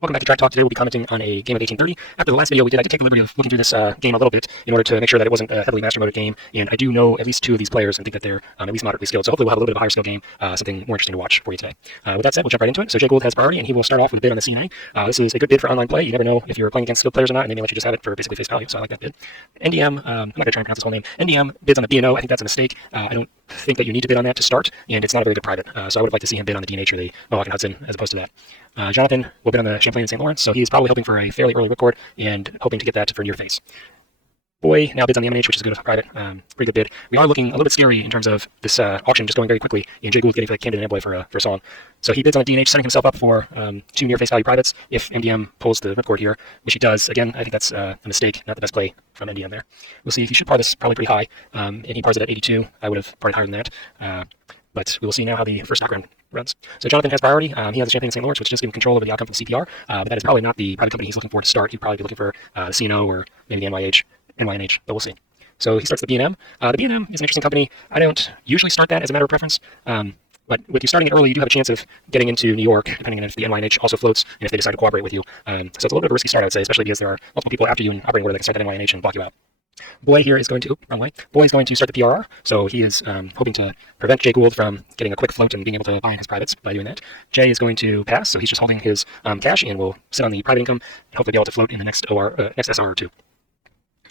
Welcome back to Track Talk. Today we'll be commenting on a game of 1830. After the last video we did, I did take the liberty of looking through this game a little bit in order to make sure that it wasn't a heavily master-moded game, and I do know at least two of these players and think that they're at least moderately skilled, so hopefully we'll have a little bit of a higher skill game, something more interesting to watch for you today. With that said, we'll jump right into it. So Jay Gould has priority, and he will start off with a bid on the CNA. This is a good bid for online play. You never know if you're playing against skilled players or not, and they may let you just have it for basically face value, so I like that bid. NDM, I'm not going to try and pronounce his whole name. NDM bids on the B&O. I think that's a mistake. I don't think that you need to bid on that to start, and it's not a very good private, so I would have liked to see him bid on the DNH or the Mohawk and Hudson as opposed to that. Jonathan will bid on the Champlain and St. Lawrence, so he's probably hoping for a fairly early ripcord and hoping to get that for near face. Boy now bids on the MNH, which is a good private, pretty good bid. We are looking a little bit scary in terms of this auction just going very quickly, and Jay Gould getting for the candidate Amboy for a song. So he bids on the DNH, setting himself up for two near face value privates if MDM pulls the ripcord here, which he does. Again, I think that's a mistake, not the best play from MDM there. We'll see. He should par this probably pretty high, and he pars it at 82. I would have parred higher than that. But we will see now how the first stock round runs. So Jonathan has priority. He has the Champlain and St. Lawrence, which just gives him control over the outcome for the CPR. But that is probably not the private company he's looking for to start. He'd probably be looking for the CNO or maybe the NYNH, but we'll see. So he starts the B&M. The B&M is an interesting company. I don't usually start that as a matter of preference. But with you starting it early, you do have a chance of getting into New York, depending on if the NYNH also floats and if they decide to cooperate with you. So it's a little bit of a risky start, I would say, especially because there are multiple people after you in operating order that can start that NYNH and block you out. Boy here is going to, wrong way. Boy is going to start the PRR, so he is hoping to prevent Jay Gould from getting a quick float and being able to buy in his privates by doing that. Jay is going to pass, so he's just holding his cash and will sit on the private income and hopefully be able to float in the next SR or two.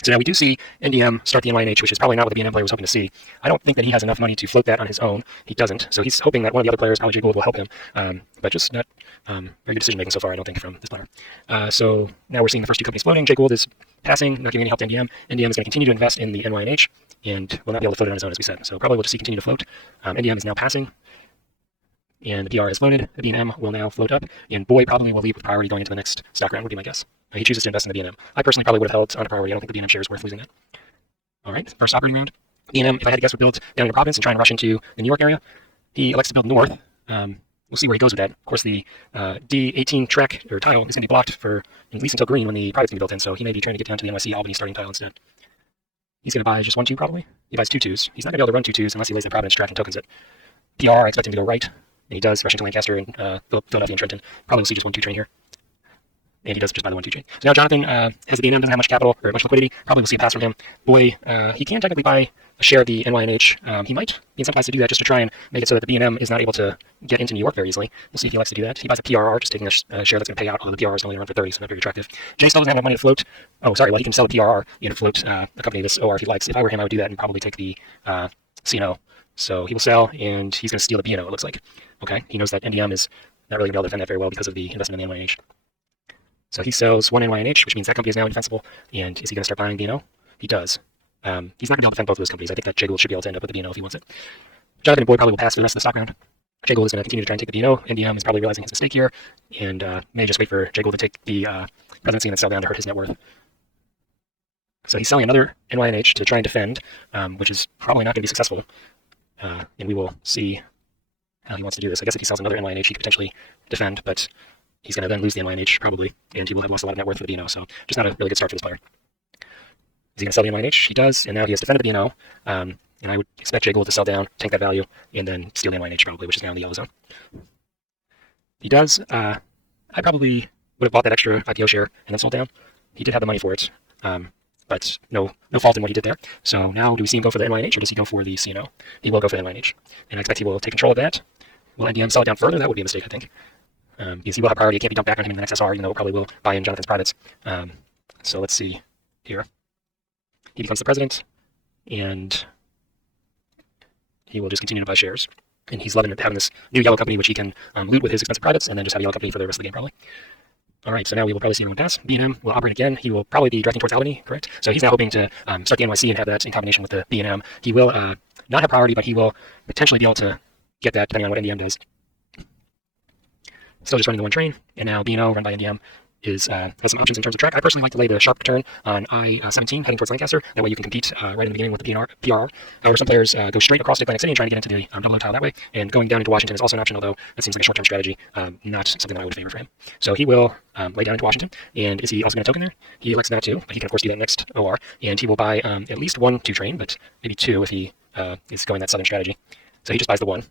So now we do see NDM start the NYNH, which is probably not what the B&M player was hoping to see. I don't think that he has enough money to float that on his own. He doesn't. So he's hoping that one of the other players, probably Jay Gould, will help him. But just not very good decision making so far, I don't think, from this player. So now we're seeing the first two companies floating. Jay Gould is passing, not giving any help to NDM. NDM is going to continue to invest in the NYNH and will not be able to float it on his own, as we said. So probably we'll just see continue to float. NDM is now passing, and the PR is floated. The B&M will now float up, and Boy probably will lead with priority going into the next stock round, would be my guess. He chooses to invest in the B&M. I personally probably would have held on a priority. I don't think the B&M share is worth losing that. All right, first operating round. B&M, if I had to guess, would build down in the province and try and rush into the New York area. He elects to build north. We'll see where he goes with that. Of course, the D18 track or tile is going to be blocked for at least until green when the private's going to be built in, so he may be trying to get down to the NYC Albany starting tile instead. He's going to buy just 1-2 probably. He buys 2 2s. He's not going to be able to run 2 2s unless he lays the Providence track and tokens it. PR, I expect him to go right, and he does, rushing to Lancaster and Philadelphia and Trenton. Probably will see just 1-2 train here. And he does just buy the 1-2 chain. So now Jonathan has the B&M, doesn't have much capital or much liquidity. Probably will see a pass from him. Boy, he can technically buy a share of the NYNH. He might be incentivized to do that just to try and make it so that the B&M is not able to get into New York very easily. We'll see if he likes to do that. He buys a PRR, just taking a share that's going to pay out, although the PRR is only run for 30, so not very attractive. Jay still doesn't have enough money to float. Oh, sorry, well, he can sell the PRR and float accompany this OR if he likes. If I were him, I would do that and probably take the CNO. So he will sell, and he's going to steal the B&O, it looks like. Okay, he knows that NDM is not really going to be able to defend that very well because of the investment in the NYNH. So he sells one NYNH, which means that company is now indefensible. And is he going to start buying B&O? He does. He's not going to be able to defend both of those companies. I think that Jay Gould should be able to end up with the B&O if he wants it. Jonathan and Boy probably will pass for the rest of the stock round. Jay Gould is going to continue to try and take the B&O. NDM is probably realizing his mistake here and may just wait for Jay Gould to take the presidency and then sell down to hurt his net worth. So he's selling another NYNH to try and defend, which is probably not going to be successful. And we will see how he wants to do this. I guess if he sells another NYNH, he could potentially defend, but he's going to then lose the NYNH, probably, and he will have lost a lot of net worth for the B&O, so just not a really good start for this player. Is he going to sell the NYNH? He does, and now he has defended the B&O, and I would expect Jay Gould to sell down, tank that value, and then steal the NYNH probably, which is now in the yellow zone. He does. I probably would have bought that extra IPO share and then sold down. He did have the money for it, but no fault in what he did there. So now do we see him go for the NYNH, or does he go for the CNO? He will go for the NYNH, and I expect he will take control of that. Will NDM sell it down further? That would be a mistake, I think. Because he will have priority. It can't be dumped back on him in the next SR, even though it probably will buy in Jonathan's privates. So let's see here. He becomes the president, and he will just continue to buy shares. And he's loving having this new yellow company, which he can loot with his expensive privates, and then just have a yellow company for the rest of the game, probably. All right, so now we will probably see everyone pass. B&M will operate again. He will probably be directing towards Albany, correct? So he's now hoping to start the NYC and have that in combination with the B&M. He will not have priority, but he will potentially be able to get that, depending on what NDM does. Still just running the one train, and now B&O, run by NDM, has some options in terms of track. I personally like to lay the sharp turn on I-17 heading towards Lancaster. That way you can compete right in the beginning with the PRR. However, some players go straight across to Atlantic City and try to get into the double tile that way, and going down into Washington is also an option, although that seems like a short-term strategy, not something that I would favor for him. So he will lay down into Washington, and is he also going to token there? He elects not to, but he can of course do that next OR, and he will buy at least 1 2 train, but maybe 2 if he is going that southern strategy. So he just buys the 1.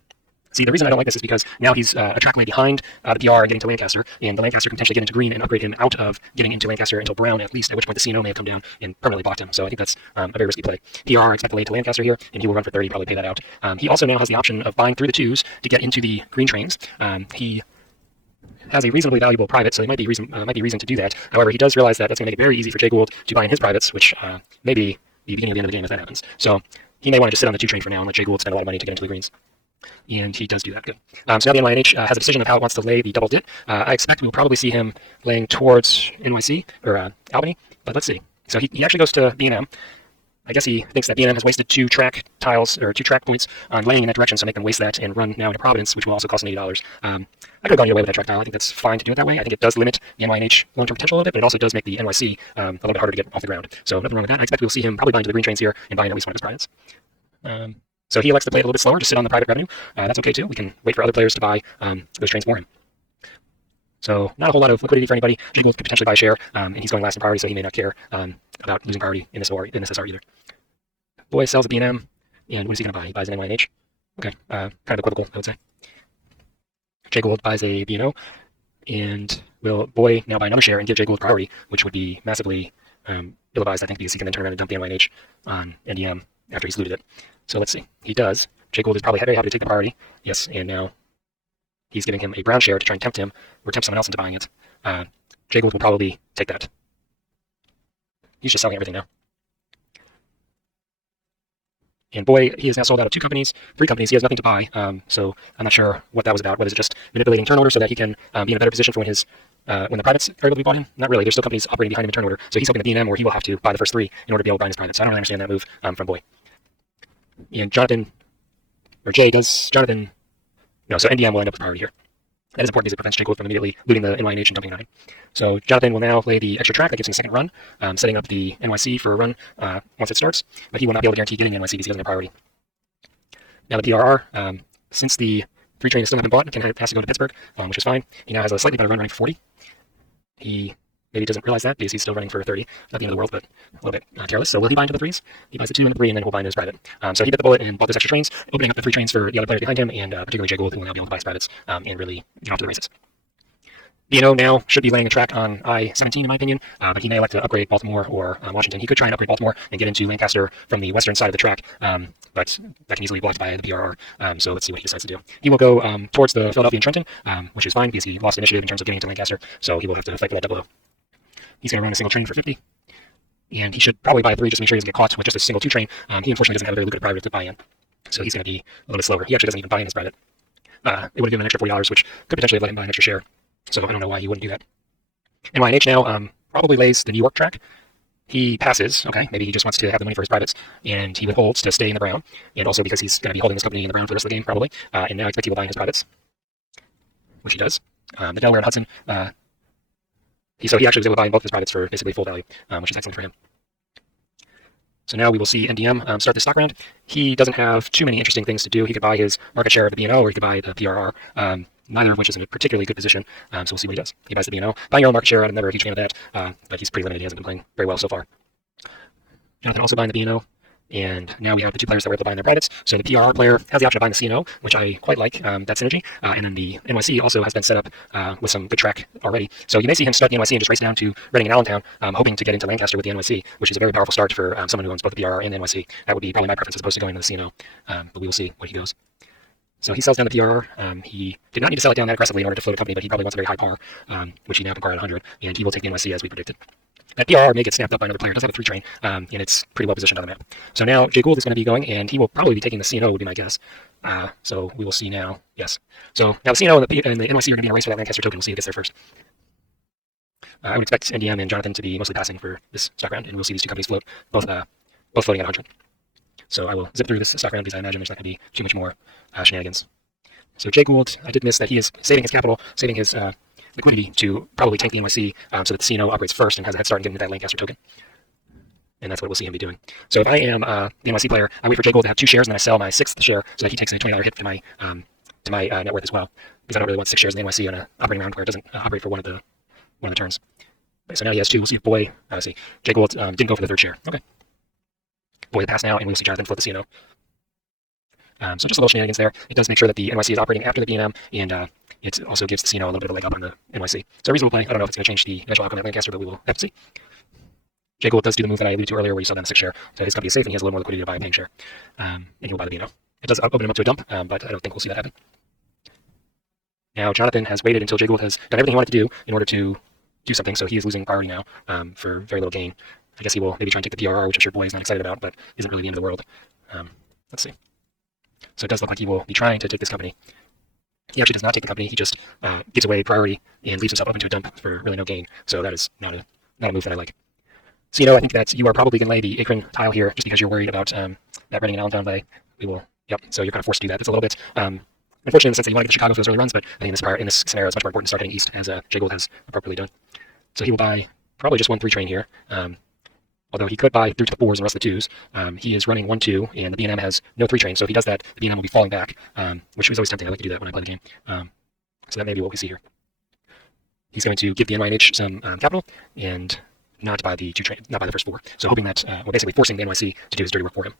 See, the reason I don't like this is because now he's a track lane behind the PR and getting to Lancaster, and the Lancaster can potentially get into green and upgrade him out of getting into Lancaster until brown at least, at which point the CNO may have come down and permanently blocked him. So I think that's a very risky play. PR, I expect the lane to Lancaster here, and he will run for 30, probably pay that out. He also now has the option of buying through the 2s to get into the green trains. He has a reasonably valuable private, so there might be reason to do that. However, he does realize that that's going to make it very easy for Jay Gould to buy in his privates, which may be the beginning of the end of the game if that happens. So he may want to just sit on the 2 train for now and let Jay Gould spend a lot of money to get into the greens. And he does do that. Good. So now the NYNH has a decision of how it wants to lay the double dit. I expect we'll probably see him laying towards NYC or Albany, but let's see. So he actually goes to B&M. I guess he thinks that B&M has wasted 2 track tiles or 2 track points on laying in that direction, so make them waste that and run now into Providence, which will also cost him $80. I could have gone either way with that track tile. I think that's fine to do it that way. I think it does limit the NYNH long-term potential a little bit, but it also does make the NYC a little bit harder to get off the ground. So nothing wrong with that. I expect we'll see him probably buy into the green trains here and buy in at least one of his privates. So he elects to play it a little bit slower, just sit on the private revenue. That's okay too. We can wait for other players to buy those trains for him. So not a whole lot of liquidity for anybody. Jay Gould could potentially buy a share, and he's going last in priority, so he may not care about losing priority in this SR either. Boy sells a B&M, and what is he going to buy? He buys an NYNH. Okay, kind of equivocal, I would say. Jay Gould buys a B&O, and will Boy now buy another share and give Jay Gould priority, which would be massively ill-advised, I think, because he can then turn around and dump the NYNH on NDM after he's looted it. So let's see. He does. Jay Gould is probably very happy to take the priority. Yes, and now he's giving him a brown share to try and tempt him, or tempt someone else into buying it. Jay Gould will probably take that. He's just selling everything now. And Boy, he is now sold out of 2 companies, 3 companies. He has nothing to buy, so I'm not sure what that was about. Whether it's just manipulating turn order so that he can be in a better position for when the privates are able to be bought in? Not really. There's still companies operating behind him in turn order, so he's hoping the B&M where he will have to buy the first 3 in order to be able to buy his privates. So I don't really understand that move from Boy. And Jonathan, or Jay, does Jonathan... No, so NDM will end up with priority here. That is important because it prevents Jay Gould from immediately looting the NYNH and dumping 9. So Jonathan will now play the extra track that gives him a second run, setting up the NYC for a run once it starts, but he will not be able to guarantee getting the NYC because he doesn't have priority. Now the PRR, since the 3 train has still not been bought, has to go to Pittsburgh, which is fine. He now has a slightly better run running for 40. He maybe doesn't realize that because he's still running for 30. Not the end of the world, but a little bit careless. So will he buy into the 3s? He buys the 2 and the 3, and then he'll buy into his private. So he bit the bullet and bought those extra trains, opening up the 3 trains for the other players behind him, and particularly Jay Gould, who will now be able to buy his privates and really get off to the races. B&O now should be laying a track on I-17 in my opinion, but he may elect to upgrade Baltimore or Washington. He could try and upgrade Baltimore and get into Lancaster from the western side of the track, but that can easily be blocked by the PRR, so let's see what he decides to do. He will go towards the Philadelphia and Trenton, which is fine because he lost initiative in terms of getting into Lancaster, so he will have to fight for that double O. He's going to run a single train for 50, and he should probably buy 3 just to make sure he doesn't get caught with just a single 2 train. He unfortunately doesn't have a very lucrative private to buy in, so he's going to be a little bit slower. He actually doesn't even buy in his private. It would have given him an extra $40, which could potentially have let him buy an extra share, so I don't know why he wouldn't do that. NYNH now probably lays the New York track. He passes, okay, maybe he just wants to have the money for his privates, and he withholds to stay in the brown, and also because he's going to be holding this company in the brown for the rest of the game, probably, and now I expect he will buy in his privates, which he does. The Delaware and Hudson, so he actually was able to buy in both his privates for basically full value, which is excellent for him. So now we will see NDM start the stock round. He doesn't have too many interesting things to do. He could buy his market share of the B&O, or he could buy the PRR, neither of which is in a particularly good position, so we'll see what he does. He buys the B&O. Buying your own market share, I'm never a huge fan of that, but he's pretty limited. He hasn't been playing very well so far. Jonathan also buying the B&O, and now we have the 2 players that were able to buy in their privates. So the PRR player has the option of buying the CNO, which I quite like, that synergy, and then the NYC also has been set up with some good track already. So you may see him start the NYC and just race down to Reading and Allentown, hoping to get into Lancaster with the NYC, which is a very powerful start for someone who owns both the PRR and the NYC. That would be probably my preference as opposed to going to the CNO, but we will see where he goes. So he sells down the PRR. He did not need to sell it down that aggressively in order to float a company, but he probably wants a very high par, which he now can par at 100, and he will take the NYC as we predicted. That PRR may get snapped up by another player. It does have a 3 train, and it's pretty well positioned on the map. So now Jay Gould is going to be going, and he will probably be taking the CNO, would be my guess. So we will see now. Yes. So now the CNO and the NYC are going to be in a race for that Lancaster token. We'll see who gets there first. I would expect NDM and Jonathan to be mostly passing for this stock round, and we'll see these 2 companies float, both floating at 100. So I will zip through this stock round because I imagine there's not going to be too much more shenanigans. So Jay Gould, I did miss that he is saving his capital, saving his liquidity to probably tank the NYC so that the CNO operates first and has a head start and get into that Lancaster token. And that's what we'll see him be doing. So if I am the NYC player, I wait for Jay Gould to have 2 shares and then I sell my 6th share so that he takes a $20 hit to my net worth as well. Because I don't really want 6 shares in the NYC on an operating round where it doesn't operate for one of the turns. Okay, so now he has 2. We'll see if Boy, see, Jay Gould didn't go for the 3rd share. Okay. Boy, the pass now, and we'll see Jonathan flip the CNO. So just a little shenanigans there. It does make sure that the NYC is operating after the BNM, and it also gives the CNO a little bit of a leg up on the NYC. So reasonable play. I don't know if it's going to change the eventual outcome at Lancaster, but we will have to see. Jay Gould does do the move that I alluded to earlier, where you sell down the 6 share. So his company is safe, and he has a little more liquidity to buy a paying share. And he will buy the BNO. It does open him up to a dump, but I don't think we'll see that happen. Now, Jonathan has waited until Jay Gould has done everything he wanted to do in order to do something, so he is losing priority now for very little gain. I guess he will maybe try and take the PRR, which I'm sure Boy is not excited about, but isn't really the end of the world. Let's see. So it does look like he will be trying to take this company. He actually does not take the company. He just gives away priority and leaves himself open to a dump for really no gain. So that is not a move that I like. So, I think that you are probably going to lay the Akron tile here just because you're worried about that running an Allentown lay. We will, yep. So you're kind of forced to do that. It's a little bit unfortunate in the sense that you want to get the Chicago for those early runs, but I think in this scenario, it's much more important to start heading east, as Jay Gould has appropriately done. So he will buy probably just 1 3 train here. Although he could buy through to the 4s and the rest of the 2s. He is running 1 2, and the BNM has no 3 trains. So if he does that, the BNM will be falling back, which is always tempting. I like to do that when I play the game. So that may be what we see here. He's going to give the NYH some capital and not buy the 2 trains, not buy the first 4. So hoping that, basically forcing the NYC to do his dirty work for him,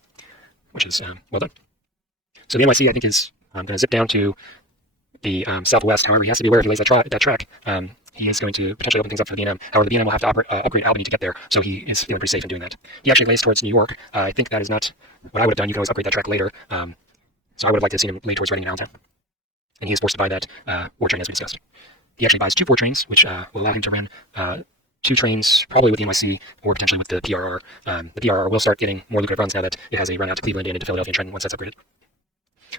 which is well done. So the NYC, I think, is going to zip down to the southwest. However, he has to be aware if he lays that track. He is going to potentially open things up for the BNM. However, the BNM will have to upgrade Albany to get there, so he is feeling pretty safe in doing that. He actually lays towards New York. I think that is not what I would have done. You can always upgrade that track later. So I would have liked to have seen him lay towards Reading and Allentown. And he is forced to buy that 4 train as we discussed. He actually buys 2 4 trains, which will allow him to run 2 trains, probably with the NYC or potentially with the PRR. The PRR will start getting more lucrative runs now that it has a run out to Cleveland and into Philadelphia and Trenton once that's upgraded.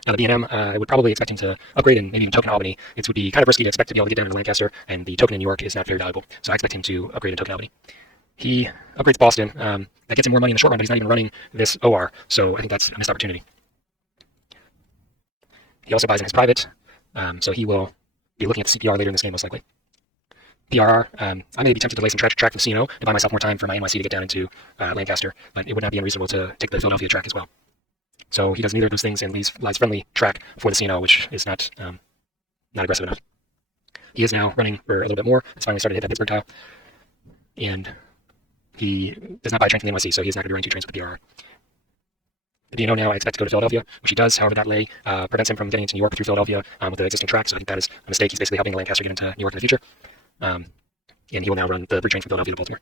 The BNM, I would probably expect him to upgrade and maybe even token Albany. It would be kind of risky to expect to be able to get down to Lancaster, and the token in New York is not very valuable. So I expect him to upgrade and token Albany. He upgrades Boston. That gets him more money in the short run, but he's not even running this OR. So I think that's a missed opportunity. He also buys in his private, so he will be looking at the CPR later in this game most likely. PRR, I may be tempted to lay some track from CNO to buy myself more time for my NYC to get down into Lancaster, but it would not be unreasonable to take the Philadelphia track as well. So he does neither of those things and lies friendly track for the CNO, which is not aggressive enough. He is now running for a little bit more. It's finally started to hit that Pittsburgh tile. And he does not buy a train from the NYC, so he's not going to be running 2 trains with the PRR. The DNO now I expect to go to Philadelphia, which he does. However, that lay prevents him from getting into New York through Philadelphia with the existing track, so I think that is a mistake. He's basically helping Lancaster get into New York in the future. And he will now run the bridge train from Philadelphia to Baltimore.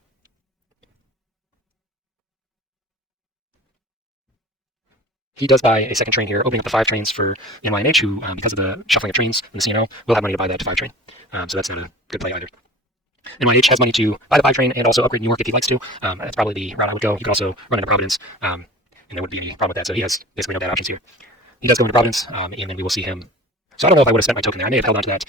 He does buy a 2nd train here, opening up the 5 trains for NYNH, who, because of the shuffling of trains in the CNO, will have money to buy that to 5 train. So that's not a good play either. NYH has money to buy the 5 train and also upgrade New York if he likes to. That's probably the route I would go. He could also run into Providence, and there wouldn't be any problem with that. So he has basically no bad options here. He does go into Providence, and then we will see him. So I don't know if I would have spent my token there. I may have held on to that.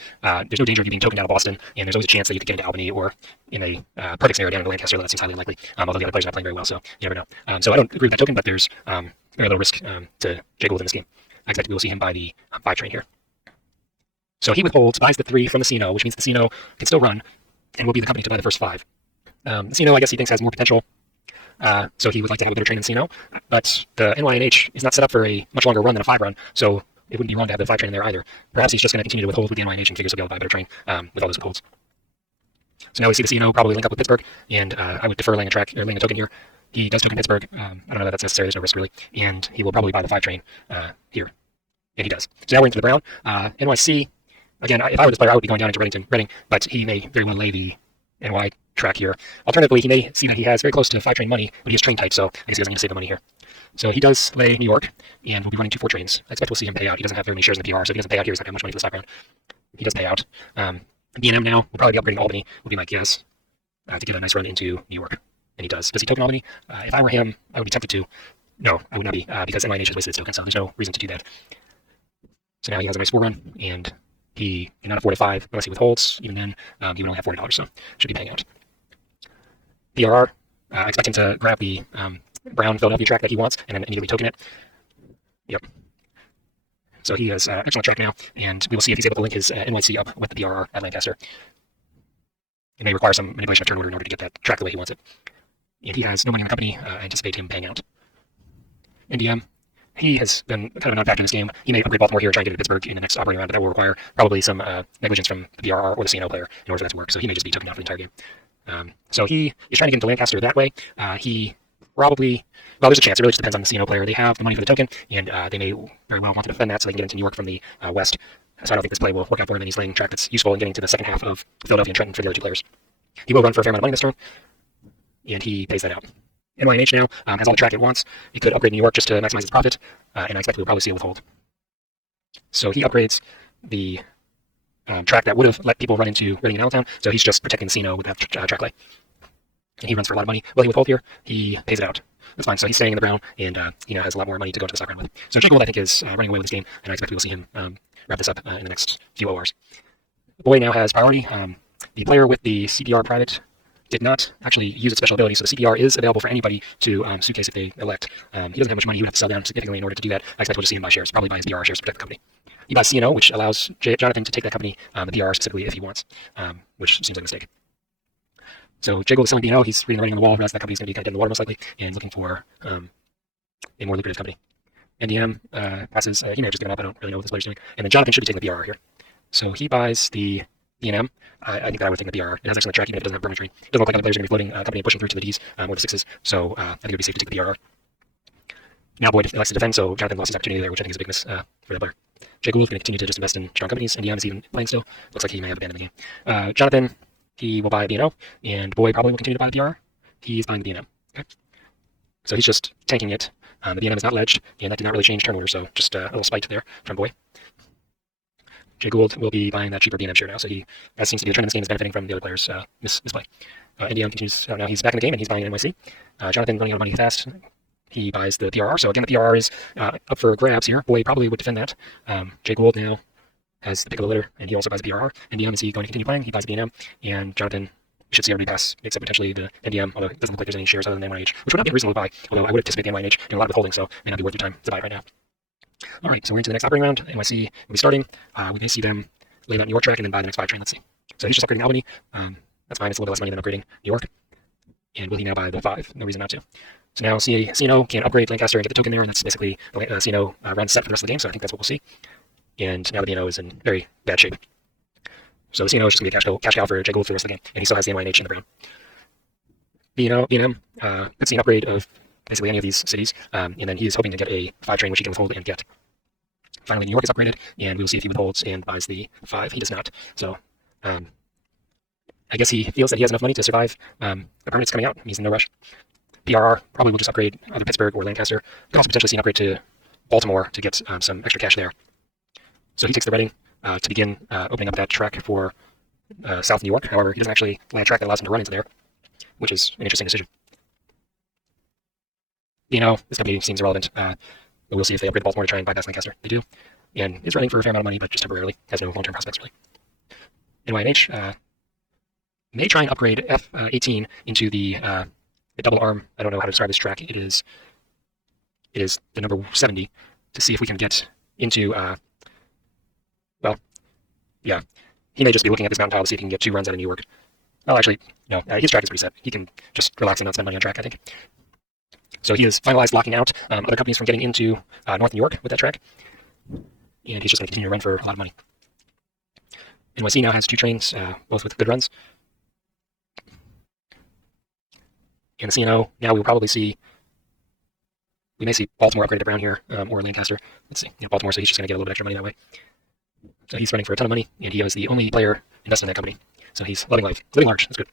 There's no danger of you being tokened out of Boston, and there's always a chance that you could get into Albany or in a perfect scenario down into Lancaster, though that seems highly unlikely, although the other players are not playing very well, so you never know. So I don't agree with that token, but there's very little risk to Jay Gould in this game. I expect we will see him buy the 5 train here. So he withholds, buys the 3 from the CNO, which means the CNO can still run and will be the company to buy the first 5. The CNO, I guess he thinks, has more potential, so he would like to have a better train than CNO, but the NYNH is not set up for a much longer run than a 5 run, so it wouldn't be wrong to have the 5 train in there either. Perhaps he's just going to continue to withhold with the NYNH and figures he'll be able to buy a better train with all those withholds. So now we see the CNO probably link up with Pittsburgh, and I would defer laying a token here. He does token Pittsburgh. I don't know that that's necessary. There's no risk really, and he will probably buy the 5 train here, and he does. So now we're into the Brown. NYC, again, if I were this player, I would be going down into Reading, but he may very well lay the NY track here. Alternatively, he may see that he has very close to 5 train money, but he has train type, so I guess he doesn't need to save the money here. So he does lay New York, and we'll be running 2 4 trains. I expect we'll see him pay out. He doesn't have very many shares in the PR, so if he doesn't pay out here, he's not going to have much money for the stock round. He does pay out. BNM now will probably be upgrading Albany, will be my guess, to give a nice run into New York. And he does. Does he token Albany? If I were him, I would be tempted to. No, I would not be, because NYNH has wasted its token, so there's no reason to do that. So now he has a nice 4 run, and he cannot afford a 5 unless he withholds. Even then, he would only have $40, so should be paying out. PRR, I expect him to grab the Brown Philadelphia track that he wants and then immediately token it. Yep. So he has excellent track now, and we will see if he's able to link his NYC up with the PRR at Lancaster. It may require some manipulation of turn order in order to get that track the way he wants it. And he has no money in the company. I anticipate him paying out. NDM, he has been kind of a non-factor in this game. He may upgrade Baltimore here and try and get to Pittsburgh in the next operating round, but that will require probably some negligence from the PRR or the CNO player in order for that to work. So he may just be token out for the entire game. So he is trying to get into Lancaster that way. He probably, well, there's a chance. It really just depends on the CNO player. They have the money for the token, and they may very well want to defend that so they can get into New York from the west. So I don't think this play will work out for him, and he's laying track that's useful in getting to the second half of Philadelphia and Trenton for the other two players. He will run for a fair amount of money this turn, and he pays that out. NYNH now has all the track it wants. He could upgrade New York just to maximize his profit, and I expect we'll probably see a withhold. So he upgrades the track that would have let people run into Reading and Allentown, so he's just protecting the CNO with that track lay. And he runs for a lot of money. Will he withhold here? He pays it out. That's fine. So he's staying in the brown, and he now has a lot more money to go to the stock round with. So Jay Gould, I think, is running away with this game, and I expect we will see him wrap this up in the next few ORs. Boy now has priority. The player with the CPR private did not actually use its special ability, so the CPR is available for anybody to suitcase if they elect. He doesn't have much money. He would have to sell down significantly in order to do that. I expect we'll just see him buy shares, probably buy his PR shares to protect the company. He buys CNO, which allows Jonathan to take that company, the PR specifically, if he wants, which seems like a mistake. So Jay Gould is selling BNO. He's reading the writing on the wall, realizes that company's going to be kind of dead in the water most likely, and looking for a more lucrative company. NDM passes, he may have just given up. I don't really know what this player's doing. And then Jonathan should be taking the BRR here. So he buys the BNM. I think that I would take the BRR. It has excellent track, even if it doesn't have permanentry. It doesn't look like other players are going to be floating company and pushing through to the Ds or the 6s. So I think it would be safe to take the BRR. Now Boyd elects to defend, so Jonathan lost his opportunity there, which I think is a big miss for that player. Jay Gould is going to continue to just invest in strong companies. NDM is even playing still. Looks like he may have abandoned the game. Jonathan, he will buy a BNO, and Boyd probably will continue to buy the BRR. He's buying the BNM. Okay. So he's just tanking it. The BNM is not ledged, and that did not really change turn order, so just a little spite there from Boyd. Jay Gould will be buying that cheaper BNM share now, so he, as seems to be the trend in this game, is benefiting from the other players' misplay. NDM continues, now he's back in the game, and he's buying an NYC. Jonathan running out of money fast. He buys the PRR, so again, the PRR is up for grabs here. Boyd probably would defend that. Jay Gould now has the pick of the litter, and he also buys the PRR. NDM, is he going to continue playing? He buys the BNM, and Jonathan should see everybody pass, except potentially the NDM, although it doesn't look like there's any shares other than NYH, which would not be reasonable to buy, although I would anticipate the NYH doing a lot of withholding, so it may not be worth your time to buy it right now. All right, so we're into the next operating round. NYC will be starting. We may see them lay that New York track and then buy the next 5 train. Let's see. So he's just upgrading Albany. That's fine. It's a little bit less money than upgrading New York. And will he now buy the 5? No reason not to. So now CNO can upgrade Lancaster and get the token there, and that's basically CNO runs set for the rest of the game, so I think that's what we'll see. And now the BNO is in very bad shape. So the CNO is just going to be a cash cow for Jay Gould for the rest of the game, and he still has the NYNH in the brown. BNM could see an upgrade of basically any of these cities, and then he is hoping to get a 5 train, which he can withhold and get. Finally, New York is upgraded, and we will see if he withholds and buys the 5. He does not. So I guess he feels that he has enough money to survive the permits coming out. He's in no rush. PRR probably will just upgrade either Pittsburgh or Lancaster. He can also potentially see an upgrade to Baltimore to get some extra cash there. So he takes the Reading to begin opening up that track for South New York. However, he doesn't actually lay a track that allows him to run into there, which is an interesting decision. This company seems irrelevant. But we'll see if they upgrade Baltimore to try and bypass Lancaster. They do. And is running for a fair amount of money, but just temporarily. Has no long-term prospects, really. NYNH may try and upgrade F18 into the double arm. I don't know how to describe this track. It is the number 70 to see if we can get into, well, yeah. He may just be looking at this mountain tile to see if he can get 2 runs out of New York. Well, actually, no. His track is pretty set. He can just relax and not spend money on track, I think. So he has finalized locking out other companies from getting into North New York with that track. And he's just going to continue to run for a lot of money. NYC now has 2 trains, both with good runs. And the CNO, now we will probably see, we may see Baltimore upgraded to Brown here, or Lancaster. Let's see, Baltimore, so he's just going to get a little bit extra money that way. So he's running for a ton of money, and he is the only player invested in that company. So he's loving life, living large, that's good.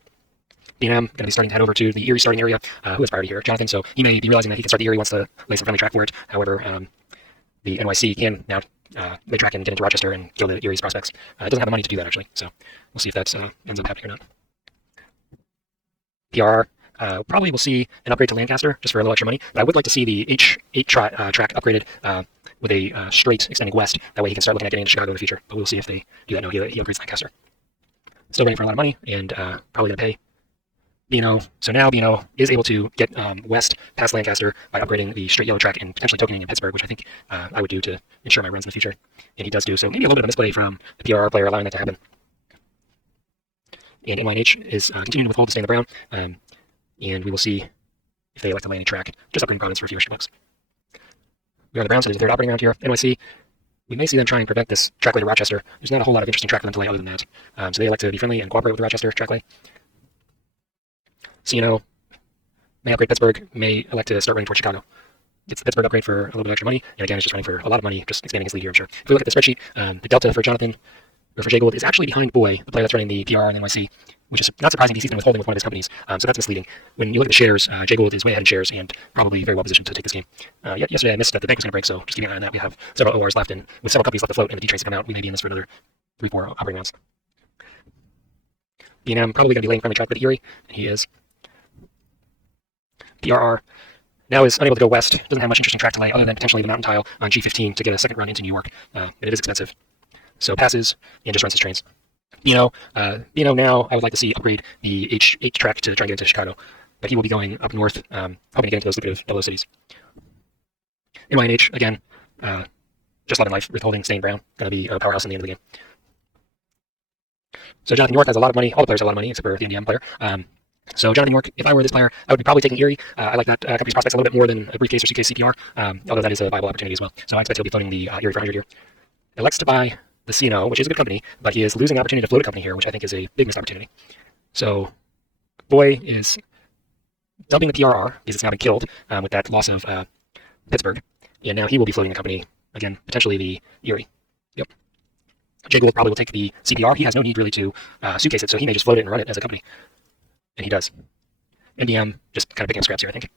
BNM going to be starting to head over to the Erie starting area. Who has priority here? Jonathan, so he may be realizing that he can start the Erie, wants to lay some friendly track for it. However, the NYC can now lay track and get into Rochester and kill the Erie's prospects. It doesn't have the money to do that, actually, so we'll see if that ends up happening or not. PRR. Probably we'll see an upgrade to Lancaster just for a little extra money, but I would like to see the H8 track upgraded with a straight extending west. That way he can start looking at getting into Chicago in the future, but we'll see if they do that. No, he upgrades Lancaster. Still waiting for a lot of money, and probably going to pay BNO. So now BNO is able to get west past Lancaster by upgrading the straight yellow track and potentially tokening in Pittsburgh, which I think I would do to ensure my runs in the future. And he does do, so maybe a little bit of a misplay from the PRR player allowing that to happen. And NYNH is continuing to withhold to stay in the brown. And we will see if they elect to lay any track. Just upgrading Providence for a few extra bucks. We are the Browns, so there's a third operating round here. NYC, we may see them try and prevent this track lay to Rochester. There's not a whole lot of interesting track for them to lay other than that. So they elect to be friendly and cooperate with the Rochester track lay. CNO may upgrade Pittsburgh, may elect to start running towards Chicago. Gets the Pittsburgh upgrade for a little bit of extra money, and again, it's just running for a lot of money, just expanding his lead here, I'm sure. If we look at the spreadsheet, the delta for Jonathan, or for Jay Gould, is actually behind Boy, the player that's running the PR and NYC, which is not surprising. He's been withholding with one of his companies, so that's misleading. When you look at the shares, Jay Gould is way ahead in shares and probably very well positioned to take this game. Yesterday I missed that the bank was going to break, so just keeping an eye on that. We have several ORs left, and with several companies left afloat and the D-trades come out, we may be in this for another 3-4 operating rounds. B&M probably going to be laying friendly track with Erie, and he is. PRR now is unable to go west, doesn't have much interesting track to lay other than potentially the mountain tile on G15 to get a second run into New York, and it is expensive. So passes and just runs his trains. Now I would like to see upgrade the H8 track to try and get into Chicago, but he will be going up north, hoping to get into those lucrative double cities. NYNH, again, just loving life, withholding, staying brown, going to be a powerhouse in the end of the game. So Jonathan York has a lot of money, all the players have a lot of money except for the NDM player. So Jonathan York, if I were this player, I would be probably taking Erie. I like that company's prospects a little bit more than a briefcase or suitcase CPR, although that is a viable opportunity as well. So I expect he'll be floating the Erie for 100 here. Elects to buy the CNO, which is a good company, but he is losing the opportunity to float a company here, which I think is a big missed opportunity. So Boy is dumping the PRR because it's now been killed with that loss of Pittsburgh, and now he will be floating the company, again, potentially the Erie. Yep. Jay Gould probably will take the CPR. He has no need really to suitcase it, so he may just float it and run it as a company. And he does. NDM just kind of picking up scraps here, I think.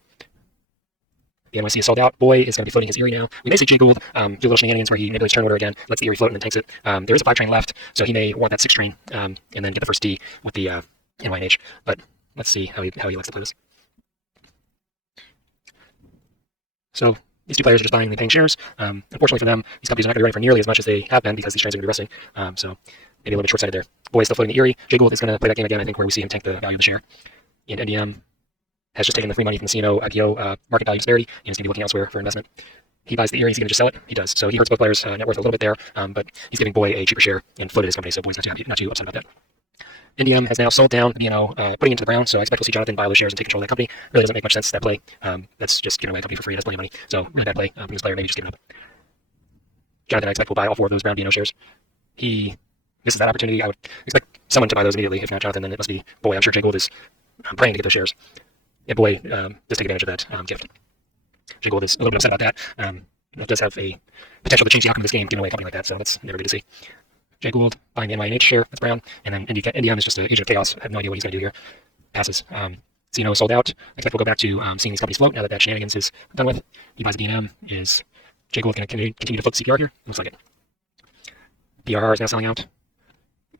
The NYC is sold out. Boy is going to be floating his Erie now. We may see Jay Gould do a little shenanigans where he manipulates turn order again, lets the Erie float and then tanks it. There is a 5 train left, so he may want that 6 train and then get the first D with the NYNH. But let's see how he likes to play this. So these two players are just buying the paying shares. Unfortunately for them, these companies are not going to be running for nearly as much as they have been because these trains are going to be resting. So maybe a little bit short-sighted there. Boy is still floating the Erie. Jay Gould is going to play that game again, I think, where we see him tank the value of the share. And NDM has just taken the free money from the CNO IPO market value disparity and is going to be looking elsewhere for investment. He buys the Erie, he's going to just sell it. He does. So he hurts both players' net worth a little bit there, but he's giving Boy a cheaper share and floated his company, so Boy's not too upset about that. NDM has now sold down the BNO, putting into the brown, so I expect we'll see Jonathan buy all the shares and take control of that company. Really doesn't make much sense, that play. That's just giving away a company for free and has plenty of money. So really bad play. This player maybe just giving up. Jonathan, I expect, will buy all 4 of those brown BNO shares. He misses that opportunity. I would expect someone to buy those immediately. If not Jonathan, then it must be Boy. I'm sure Jay Gould is praying to get those shares. Yeah, Boy does take advantage of that gift. Jay Gould is a little bit upset about that. It does have a potential to change the outcome of this game, giving away a company like that, so that's never good to see. Jay Gould buying the NYNH share, that's brown, and then NDM is just an agent of chaos. I have no idea what he's going to do here. Passes. CNO is sold out. I expect we'll go back to seeing these companies float now that shenanigans is done with. He buys B&M. Is Jay Gould going to continue to float the CPR here? Looks like it. PRR is now selling out.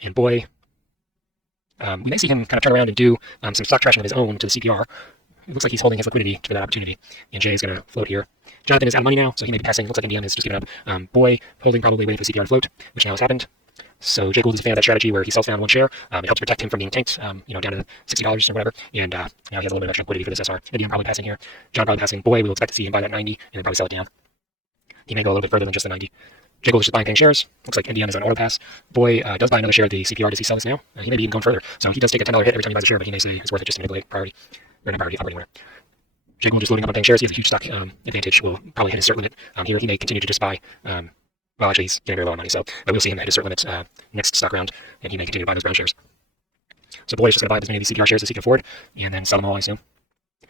And Boy, we may see him kind of turn around and do some stock trashing of his own to the CPR. It looks like he's holding his liquidity for that opportunity. And Jay is going to float here. Jonathan is out of money now, so he may be passing. Looks like NDM is just giving up. Boy holding, probably waiting for the CPR to float, which now has happened. So Jay Gould is a fan of that strategy where he sells down 1 share. It helps protect him from being tanked, down to $60 or whatever. And now he has a little bit of extra liquidity for this SR. NDM probably passing here. John probably passing. Boy, we'll expect to see him buy that 90 and then probably sell it down. He may go a little bit further than just the 90. Jay Gould is just buying paying shares. Looks like NDM is on auto pass. Boy does buy another share of the CPR. Does he sell this now? He may be even going further. So he does take a $10 hit every time he buys a share, but he may say it's worth it just to manipulate priority. Or not priority, operating order. Jay Gould just loading up on paying shares. He has a huge stock advantage. Will probably hit his cert limit here. He may continue to just buy. Well, actually, he's getting very low on money, so but we'll see him hit his cert limit next stock round, and he may continue to buy those brown shares. So Boy is just going to buy as many of these CPR shares as he can afford, and then sell them all, I assume,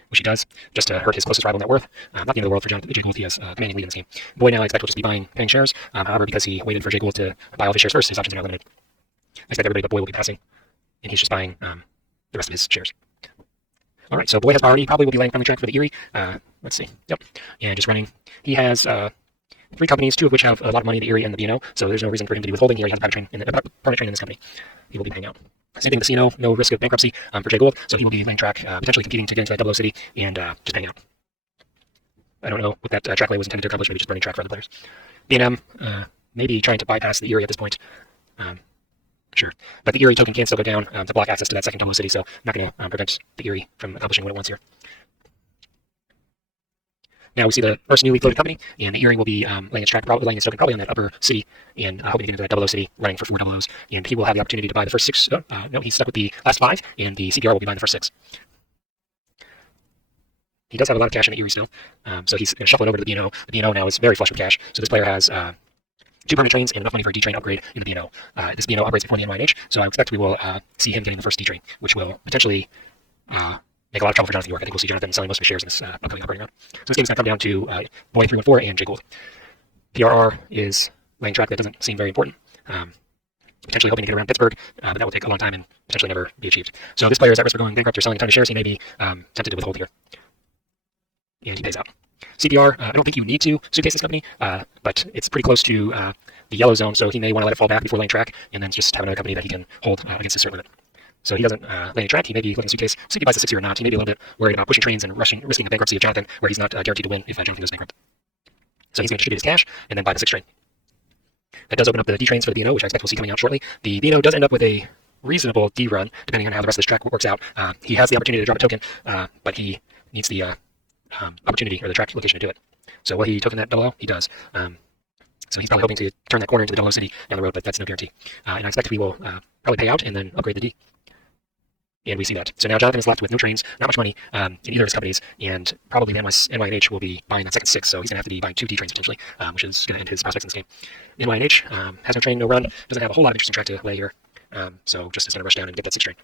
which he does, just to hurt his closest rival net worth. Not the end of the world for Jay Gould. He has commanding lead in this game. Boy now I expect will just be buying paying shares. However, because he waited for Jay Gould to buy all of his shares first, his options are now limited. I expect everybody but Boy will be passing, and he's just buying the rest of his shares. All right, so Boy has priority. Probably will be laying friendly track for the Erie. Let's see. Yep, and just running. He has 3 companies, 2 of which have a lot of money in the Erie and the BNO, so there's no reason for him to be withholding here. He has a permanent train in this company. He will be paying out. Same thing with the CNO, no risk of bankruptcy for Jay Gould, so he will be laying track, potentially competing to get into that double city and just paying out. I don't know what that track lay was intended to accomplish, maybe just burning track for other players. B&M, maybe trying to bypass the Erie at this point. Sure. But the Erie token can still go down to block access to that second double city, so not going to prevent the Erie from accomplishing what it wants here. Now we see the first newly floated company, and the Erie will be laying its token probably on that upper city, and hoping to get into that double O city, running for 4 double O's. And he will have the opportunity to buy the first 6. No, he's stuck with the last 5, and the CPR will be buying the first 6. He does have a lot of cash in the Erie still, so he's going to shuffle it over to the BNO. The BNO now is very flush with cash, so this player has 2 permanent trains and enough money for a D train upgrade in the BNO. This BNO operates before the NYNH, so I expect we will see him getting the first D train, which will potentially make a lot of trouble for Jonathan York. I think we'll see Jonathan selling most of his shares in this upcoming operating round. So this game is going to come down to Boy 314 and Jay Gould. PRR is laying track that doesn't seem very important. Potentially hoping to get around Pittsburgh, but that will take a long time and potentially never be achieved. So this player is at risk for going bankrupt or selling a ton of shares. He may be tempted to withhold here. And he pays out. CPR, I don't think you need to suitcase this company, but it's pretty close to the yellow zone, so he may want to let it fall back before laying track and then just have another company that he can hold against his cert limit. So he doesn't lay any track. He may be looking suitcase. See if he buys the 6 or not. He may be a little bit worried about pushing trains and risking the bankruptcy of Jonathan, where he's not guaranteed to win if Jonathan goes bankrupt. So he's going to distribute his cash and then buy the 6 train. That does open up the D trains for the B&O, which I expect we'll see coming out shortly. The B&O does end up with a reasonable D run, depending on how the rest of this track works out. He has the opportunity to drop a token, but he needs the opportunity or the track location to do it. So will he token that double O? He does. So he's probably hoping to turn that corner into the double O city down the road, but that's no guarantee. And I expect we will probably pay out and then upgrade the D. And we see that. So now Jonathan is left with no trains, not much money in either of his companies, and probably the NYNH will be buying that second 6, so he's going to have to be buying 2 D trains potentially, which is going to end his prospects in this game. NYNH has no train, no run, doesn't have a whole lot of interesting track to lay here, so just is going to rush down and get that 6 train.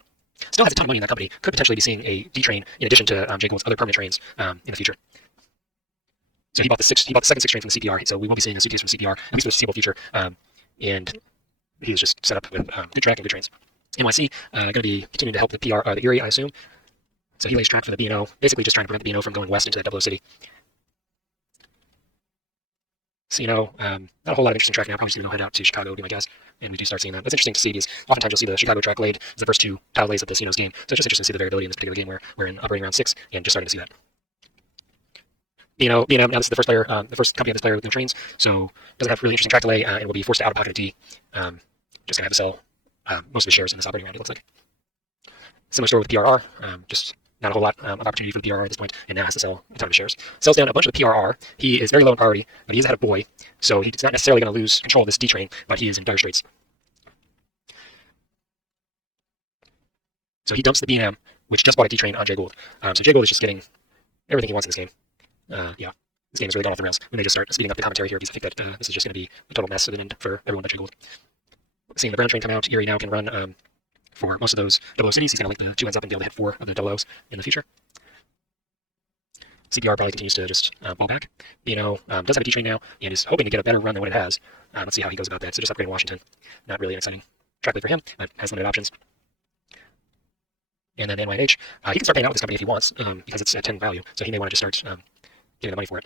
Still has a ton of money in that company, could potentially be seeing a D train in addition to Jay Gould's other permanent trains in the future. So he bought the second 6 train from the CPR, so we will be seeing a suitcase from CPR, at least for the foreseeable future, and he was just set up with good track and good trains. NYC going to be continuing to help the the Erie, I assume. So he lays track for the B&O, basically just trying to prevent the B&O from going west into that double O city. So not a whole lot of interesting track now. Probably just going to head out to Chicago, would be my guess, and we do start seeing that. That's interesting to see because oftentimes you'll see the Chicago track laid as the first 2 tile lays of the C&O's game. So it's just interesting to see the variability in this particular game where we're in operating round 6 and just starting to see that. B&O, now this is the first player, the first company of this player with no trains, so doesn't have really interesting track to lay and will be forced to out-of-pocket a D. Just going to have to sell most of the shares in this operating round, it looks like. Similar story with PRR, just not a whole lot of opportunity for the PRR at this point, and now has to sell a ton of shares. Sells down a bunch of the PRR. He is very low in priority, but he is ahead of Boy, so he's not necessarily going to lose control of this D train, but he is in dire straits. So he dumps the B&M, which just bought a D train on Jay Gould. So Jay Gould is just getting everything he wants in this game. Yeah, this game is really gone off the rails. We may just start speeding up the commentary here because I think that this is just going to be a total mess at the end for everyone but Jay Gould. Seeing the brown train come out, Erie now can run for most of those double O cities. He's going to link the 2 ends up and be able to hit 4 of the double O's in the future. CPR probably continues to just ball back. B&O does have a D train now and is hoping to get a better run than what it has. Let's see how he goes about that. So just upgrading Washington. Not really an exciting track for him, but has limited options. And then NYH, he can start paying out with this company if he wants because it's at 10 value. So he may want to just start getting the money for it.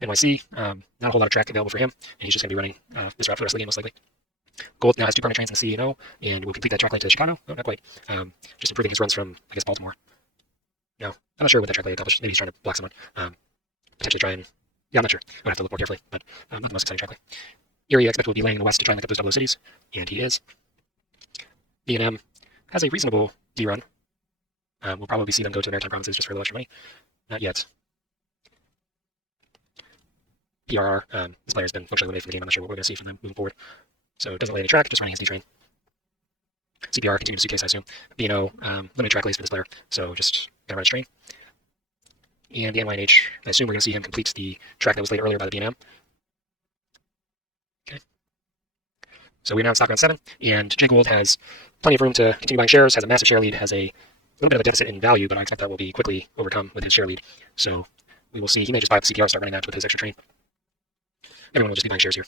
NYC, not a whole lot of track available for him, and he's just going to be running this route for the rest of the game most likely. Gould now has 2 permanent trains in the C&O, and will complete that track lane to Chicago. No, not quite. Just improving his runs from, I guess, Baltimore. No, I'm not sure what that track lane accomplished. Maybe he's trying to block someone. Potentially try and... Yeah, I'm not sure. I would have to look more carefully, but not the most exciting track lane. Erie, I expect will be laying in the west to try and link up those double cities, and he is. B&M has a reasonable D run. We'll probably see them go to the Maritime Provinces just for a little extra money. Not yet. PRR, this player has been functionally eliminated from the game. I'm not sure what we're going to see from them moving forward. So it doesn't lay any track, just running his D train. CPR continuing to suitcase, I assume. B&O, limited track lays for this player, so just going to run his train. And the NYNH, I assume we're going to see him complete the track that was laid earlier by the B&M. Okay. So we're now in stock round 7, and Jay Gould has plenty of room to continue buying shares, has a massive share lead, has a little bit of a deficit in value, but I expect that will be quickly overcome with his share lead. So we will see. He may just buy up the CPR and start running that with his extra train. Everyone will just be buying shares here.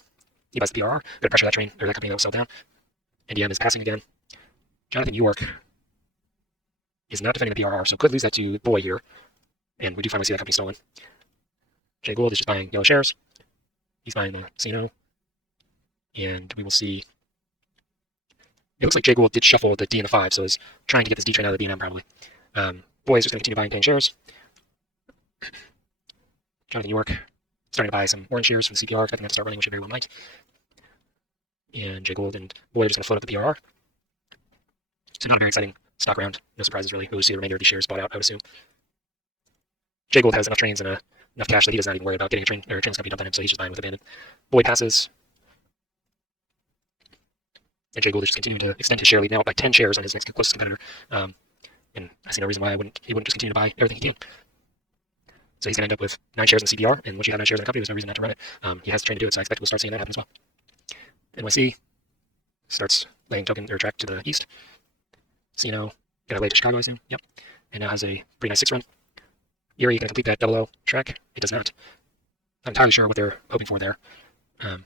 He buys the PRR, going to pressure that train, or that company that will sell down. NDM is passing again. Jonathan York is not defending the PRR, so could lose that to Boy here. And we do finally see that company stolen. Jay Gould is just buying yellow shares. He's buying the C&O. And we will see. It looks like Jay Gould did shuffle the D and the 5, so is trying to get this D train out of the B&M probably. Boy is just going to continue buying paying shares. Jonathan York starting to buy some orange shares from the CPR, expecting that to start running, which it very well might. And Jay Gould and Boy are just going to float up the PRR. So not a very exciting stock round. No surprises really. We'll see the remainder of these shares bought out, I would assume. Jay Gould has enough trains and enough cash that he does not even worry about getting a train or a train's company dumped on him, so he's just buying with abandoned. Boy passes. And Jay Gould is just continuing to extend his share lead now by 10 shares on his next closest competitor. And I see no reason why he wouldn't just continue to buy everything he can. So he's going to end up with 9 shares in CPR, and once you have 9 shares in a company, there's no reason not to run it. He has the train to do it, so I expect we'll start seeing that happen as well. NYC starts laying token or track to the east. C&O Got a late to Chicago, I assume. Yep. And now has a pretty nice 6-run. Erie going to complete that 0-0 track. It does not. I'm entirely sure what they're hoping for there. B&M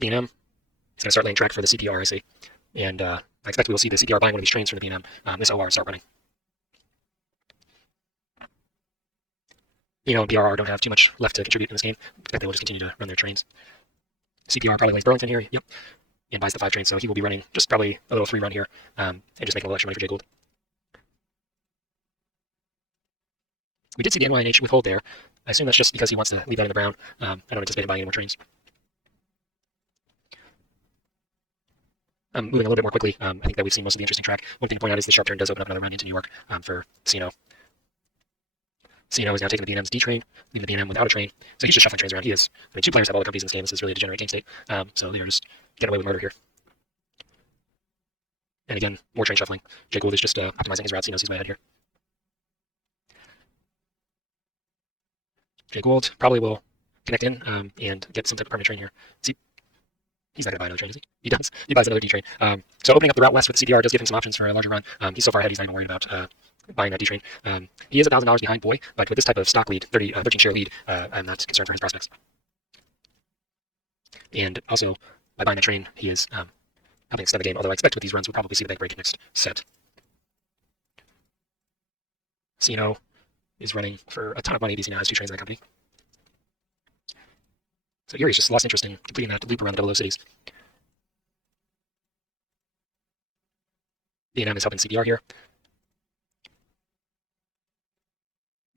is going to start laying track for the CPR, I see. And I expect we will see the CPR buying one of these trains from the B&M. This OR start running. And BRR don't have too much left to contribute in this game. I expect they will just continue to run their trains. CPR probably lays Burlington here. Yep. And buys the 5 train, so he will be running just probably a little 3-run here and just making a little extra money for Jay Gould. We did see the NYNH withhold there. I assume that's just because he wants to leave that in the brown. I don't anticipate him buying any more trains. Moving a little bit more quickly, I think that we've seen most of the interesting track. One thing to point out is the sharp turn does open up another run into New York for Sino. Sino is now taking the B&M's D train, leaving the B&M without a train. So he's just shuffling trains around. He is. I mean, 2 players have all the companies in this game. This is really a degenerate game state. So they are just getting away with murder here. And again, more train shuffling. Jay Gould is just optimizing his routes. He knows he's way ahead here. Jay Gould probably will connect in and get some type of permanent train here. See, he's not going to buy another train, is he? He does. He buys another D train. So opening up the route west with the CPR does give him some options for a larger run. He's so far ahead, he's not even worried about buying that D train. He is $1,000 behind Boy, but with this type of stock lead, 13 share lead, I'm not concerned for his prospects. And also, by buying that train, he is helping extend the game, although I expect with these runs we'll probably see the bank break next set. Sino is running for a ton of money. DC now has 2 trains in that company. So Erie's just lost interest in completing that loop around the 00 cities. B&M is helping CPR here.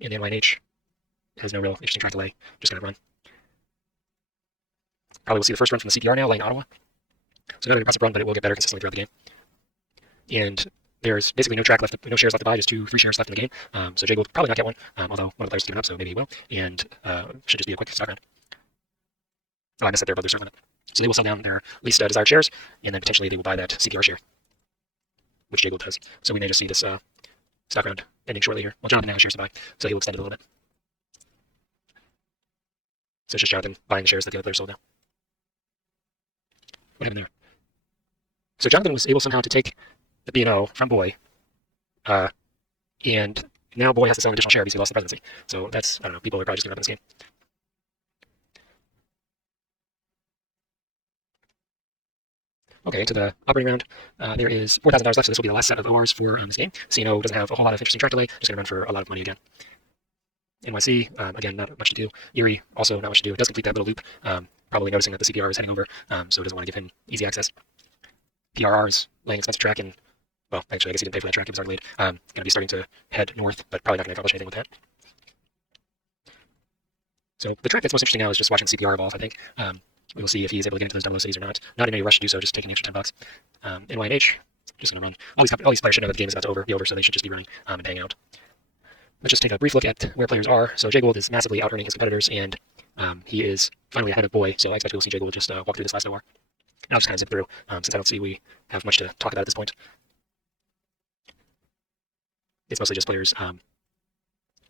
And the NYNH has no real interesting track to lay, just going to run. Probably we'll see the first run from the CPR now, laying Ottawa. So not an impressive run, but it will get better consistently throughout the game. And there's basically no track left, no shares left to buy, just 3 shares left in the game. So Jay Gould will probably not get one, although one of the players has given up, so maybe he will. And should just be a quick stock round. Oh, I missed that there, but they're circling it. So they will sell down their least desired shares, and then potentially they will buy that CPR share, which Jay Gould does. So we may just see this stock round ending shortly here. Well, Jonathan now has shares to buy, so he will extend it a little bit. So it's just Jonathan buying the shares that the other players sold now. What happened there? So Jonathan was able somehow to take the B&O from Boy, and now Boy has to sell an additional share because he lost the presidency. So that's, I don't know, people are probably just giving up in this game. Okay, into the operating round. There is $4,000 left, so this will be the last set of ORs for this game. Sino doesn't have a whole lot of interesting track delay, just going to run for a lot of money again. NYC, again, not much to do. Erie, also not much to do. It does complete that little loop, probably noticing that the CPR is heading over, so it doesn't want to give him easy access. PRR is laying expensive track, and, well, actually, I guess he didn't pay for that track. It was already laid. Going to be starting to head north, but probably not going to accomplish anything with that. So the track that's most interesting now is just watching CPR evolve, I think. We will see if he's able to get into those 00 cities or not. Not in any rush to do so, just taking the extra $10. NYNH, just going to run. All these players should know that the game is about to be over, so they should just be running and hanging out. Let's just take a brief look at where players are. So Jay Gould is massively out-earning his competitors, and he is finally ahead of Boy, so I expect we'll see Jay Gould just walk through this last OR. And I'll just kind of zip through, since I don't see we have much to talk about at this point. It's mostly just players running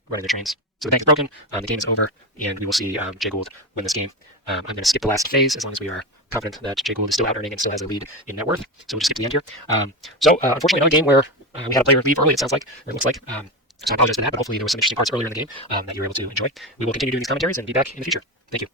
their trains. So the bank is broken, the game is over, and we will see Jay Gould win this game. I'm going to skip the last phase as long as we are confident that Jay Gould is still out-earning and still has a lead in net worth. So we'll just skip to the end here. Unfortunately, another game where we had a player leave early, it sounds like, or it looks like. So I apologize for that, but hopefully there were some interesting parts earlier in the game that you were able to enjoy. We will continue doing these commentaries and be back in the future. Thank you.